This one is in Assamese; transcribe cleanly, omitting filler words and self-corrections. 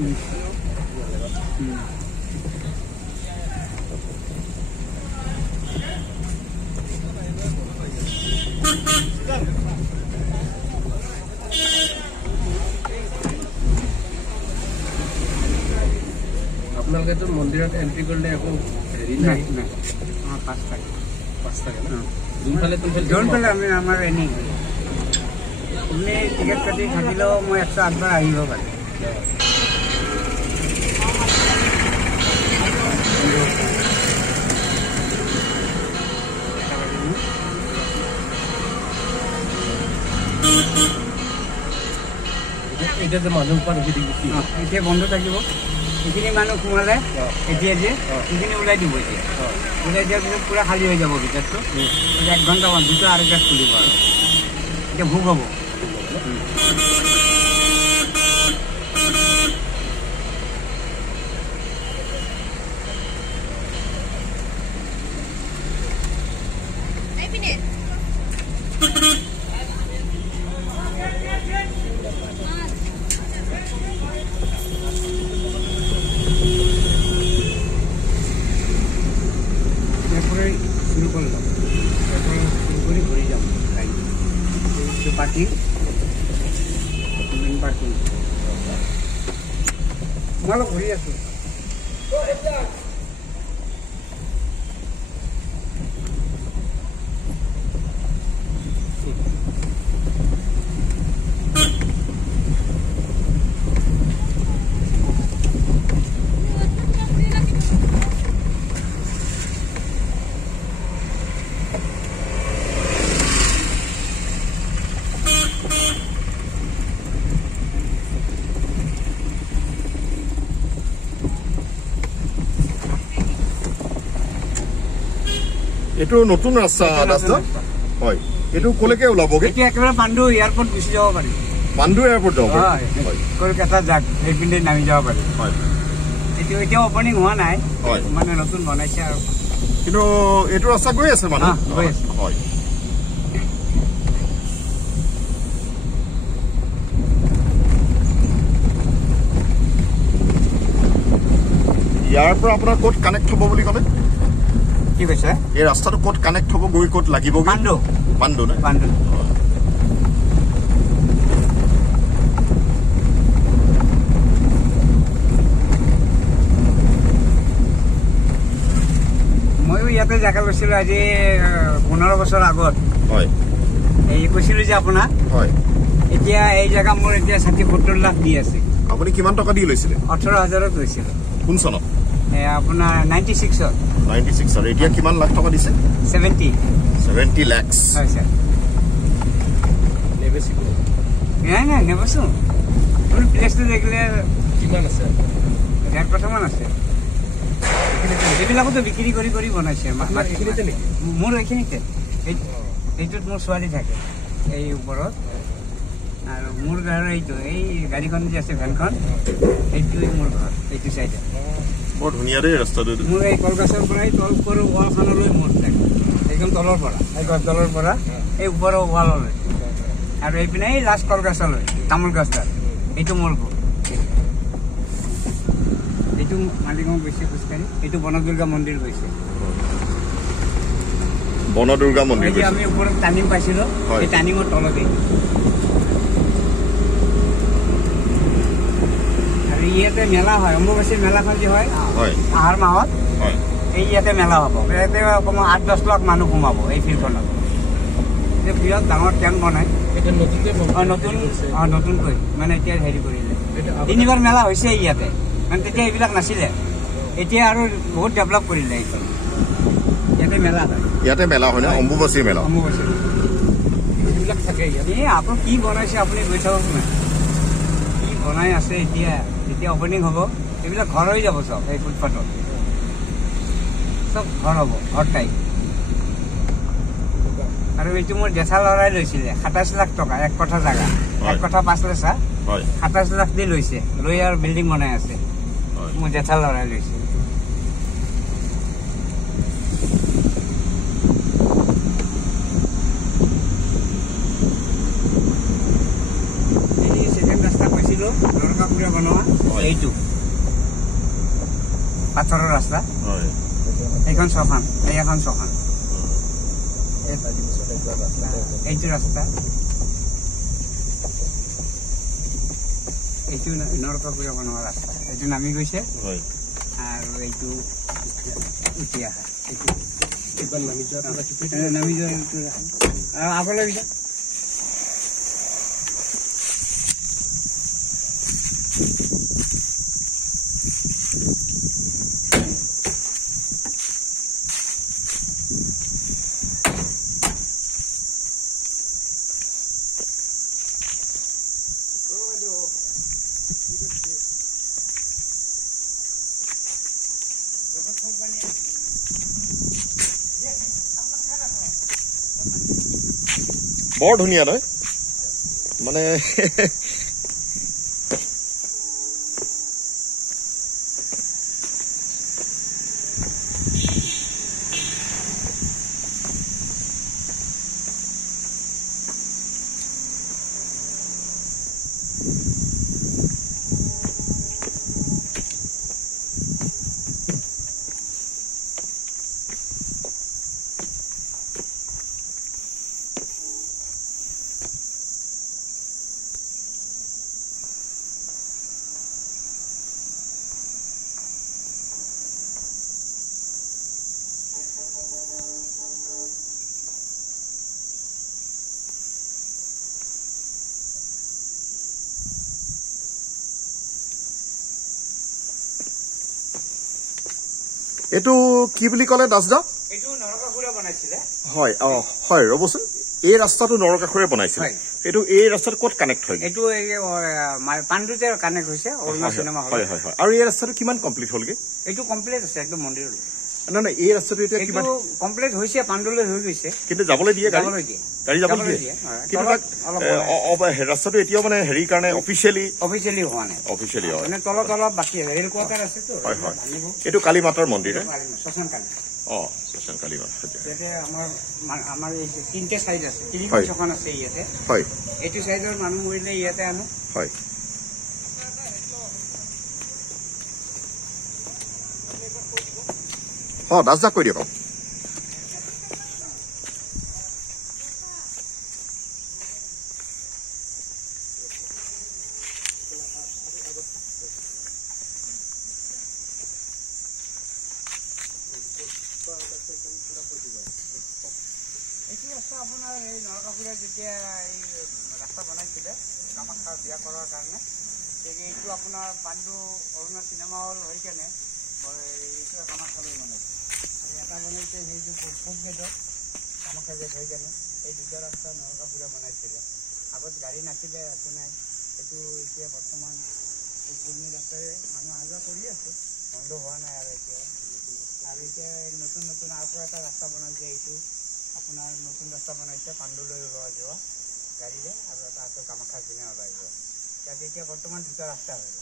আপোনালোকে তো মন্দিৰত এন্ট্ৰি কৰিলে একো হেৰি নাই নাই 5 টাকা 5 টাকা না যোনফালে আমি আমাৰ এনে তুমি টিকেট কাটি থাকিলেও মই 108 বাৰ আহিব পাৰি এটা যে মানুহ পাৰ হৈ দিছি এতিয়া বন্ধ থাকিব এইখিনি মানুহ সোমালে এতিয়া যে এইখিনি ওলাই দিব এতিয়া ওলাই দিয়াৰ পিছত পুৰা খালী হৈ যাব ভিতৰটো 1 ঘণ্টামান দুটা আৰু গেট খুলিব আৰু এতিয়া ভোগ হ'ব Malah beri aku. এটো নতুন ৰাস্তা হয় এটো কোলেকে ওলাবগে এতিয়া একেবাৰে পাণ্ডু এয়াৰপোৰ্ট গুচি যাব পাৰি পাণ্ডু এয়াৰপোৰ্ট যাব হয় কলকাতা যাক এই পিনে নামি যাব পাৰি হয় এটো এতিয়া ওপেনিং হোৱা নাই মানে নতুন বনাইছে আৰু কিন্তু এটো ৰাস্তা গৈ আছে মানে গৈ আছে হয় ইয়াৰ পৰা আপোনাৰ কোড কানেক্ট হ'ব বুলি ক'লে কি কৈছে এই ৰাস্তাটো কোড কানেক্ট হ'ব গৈ কোড লাগিব পাণ্ডু পাণ্ডু না পাণ্ডু ময়ো ইয়াতে জাগা লৈছিলো আজি 15 বছৰ আগত হয় এই কৈছিলো যে আপোনাৰ হয় এতিয়া এই জাগা মোৰ এতিয়া 60-70 লাখ দি আছে আপুনি কিমান টকা দি লৈছিলে 18,000ত লৈছিলো কোন চনত আপোনাৰ 96ত 96 আৰু এতিয়া কিমান লাখ টকা দিছে 70 লাখ হয় স্যার নেবেছি নাই নেবছো ফুল প্লেসটো দেখলে কিমান আছে 1 কথামান আছে এইবিলাকতো বিক্রি কৰি বনাইছে এইখিনিতে নেকি মোৰ এইখিনিতে এইটোত মোৰ ছোৱালী থাকে এই ওপৰত আৰু মোৰ ঘৰ এইটো এই গাড়ীখন যে আছে ভেনখন এইটোই মোৰ ঘৰ এইটো সাইডে বৰ ধুনীয়া দেই ৰাস্তাটো মোৰ এই কলকাতাৰ পৰা তল ওপৰৰ ৱালখনলৈ মোৰ থাকে একদম তলৰ পৰা এই গছডালৰ পৰা এই ওপৰৰ ৱাললৈ আৰু এইপিনে এই লাষ্ট কলকাতালৈ তামোল গছডাল এইটো মোৰ ঘৰ এইটো মালিগাঁও গৈছে খোজকাঢ়ি এইটো বনদুৰ্গা মন্দিৰ গৈছে বনদুৰ্গা মন্দিৰ এই যে আমি ওপৰত টানিং পাইছিলো এই টানিঙৰ তলতে আৰু ইয়াতে মেলা হয় অম্বুবাচী মেলাখন যে হয় আহাৰ মাহত এই ইয়াতে মেলা হ'ব ইয়াতে অকণমান 8-10 লাখ মানুহ সোমাব এই ফিল্ডখনত যে বিৰাট ডাঙৰ টেংক বনাই এটা নতুনকৈ মানে এতিয়া হেৰি কৰিলে 3বাৰ মেলা হৈছে ইয়াতে মানে তেতিয়া এইবিলাক নাছিলে এতিয়া আৰু বহুত ডেভেলপ কৰিলে এইখন ইয়াতে মেলা হয় না অম্বুবাচী মেলা এইবিলাক থাকে এই আপুনি কি বনাইছে আপুনি গৈ চাওক না কি বনাই আছে এতিয়া অপেনিং হ'ব এইবিলাক ঘৰ হৈ যাব চব এই ফুটপাথত চব ঘৰ হ'ব ঘৰ টাইপ আৰু এইটো মোৰ জেঠা লৰাই লৈছিলে 27 লাখ টকা এক কঠা জাগা এক কঠা 5 লেচা 27 লাখ দি লৈছে লৈ আৰু বিল্ডিং বনাই আছে মোৰ জেঠা লৰাই লৈছে এই সেকেন্ড ৰাস্তা কৈছিল দেখিলো নৰকাসুৰে বনোৱা হয়। এইটো পাথৰৰ ৰাস্তা হয় এইখন ছখন এই এখন ছখন এইটো ৰাস্তা এইটো নৰকাসুৰে বনোৱা ৰাস্তা এইটো নামি গৈছে হয় আৰু এইটো উঠি আহা এইটো এইবাৰ নামি যোৱা নামি যোৱা এইটো আৰু আগলৈ যাওঁ বৰ ধুনীয়া নহয় মানে এইটো কি বুলি ক'লে দাসদা এইটো নৰকাসুৰে বনাইছিলে হয় হয় ৰ'বচোন এই ৰাস্তাটো নৰকাসুৰে বনাইছিল হয়। এইটো এই ৰাস্তাটো ক'ত কানেক্ট হয় এইটো এই পাণ্ডুতে কানেক্ট হৈছে অৰুণা চিনেমা হল হয় হয় হয় আৰু এই ৰাস্তাটো কিমান কমপ্লিট হ'লগে এইটো কমপ্লিট আছে একদম মন্দিৰলৈ নাই নাই এই ৰাস্তাটো এতিয়া কিমান এইটো কমপ্লিট হৈছে পাণ্ডুলৈ হৈ গৈছে কিন্তু যাবলৈ দিয়ে গাড়ী যাবলৈ দিয়ে গাড়ী যাবলৈ যাবলৈ দিয়ে দিয়ে, হয়। কিন্তু তলত তাক অলপ ৰাস্তাটো এতিয়াও মানে হেৰিৰ কাৰণে অফিচিয়েলি অফিচিয়েলি হোৱা নাই হয় মানে তলত অলপ বাকী আছে ৰেল কোৱাৰ্টাৰ আছেতো হয় হয় ভাঙিব এইটো কালী মাতাৰ মন্দিৰ শ্মশান কালী শ্মশান কালী মাতা ইয়াতে আমাৰ এই তিনিটা চাইড আছে তিনিটা হয়। ছখন আছে ইয়াতে হয় এইটো চাইডৰ মানুহ মৰিলে ইয়াতে আনো হয় দাসদাক কৈ দিয়ক এইটো ৰাস্তা আপোনাৰ এই নৰকাসুৰে যেতিয়া এই ৰাস্তা বনাইছিলে কামাখ্যা বিয়া কৰাৰ কাৰণে এইটো আপোনাৰ পাণ্ডু অৰুণা চিনেমা হল হৈ কেনে এইটো কামাখ্যালৈ বনাইছে এটা বনাইছে সেইটো পূব গেটত কামাখ্যা গেট হৈ কেনে এই দুটা ৰাস্তা নৰকাসুৰে বনাইছিলে আগত গাড়ী নাছিলে একো নাই এইটো এতিয়া বৰ্তমান এই পুৰণি ৰাস্তাৰে মানুহ অহা যোৱা কৰি আছে বন্ধ হোৱা নাই আৰু এতিয়া নতুন নতুন আৰু এটা ৰাস্তা বনাইছে এইটো আপোনাৰ নতুন ৰাস্তা বনাইছে পাণ্ডুলৈ ওলোৱা যোৱা গাড়ীৰে আৰু এটা আছে কামাখ্যাৰ পিনে ওলাই যোৱা ইয়াত এতিয়া বৰ্তমান দুটা ৰাস্তা হৈ গ'ল